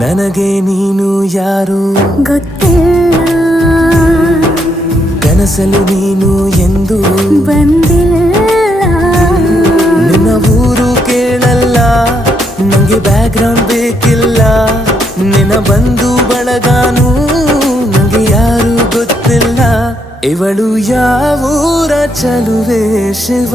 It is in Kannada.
ನನಗೆ ನೀನು ಯಾರು ಗೊತ್ತಿಲ್ಲ, ಕನಸಲು ನೀನು ಎಂದು ಬಂದಿಲ್ಲ. ನಿನ್ನ ಊರು ಕೇಳಲ್ಲ, ನಂಗೆ ಬ್ಯಾಕ್ಗ್ರೌಂಡ್ ಬೇಕಿಲ್ಲ. ನಿನ್ನ ಬಂಧು ಬಳಗಾನು ನಂಗೆ ಯಾರು ಗೊತ್ತಿಲ್ಲ. ಇವಳು ಯಾವೂರ ಚಲುವೆ ಶಿವ.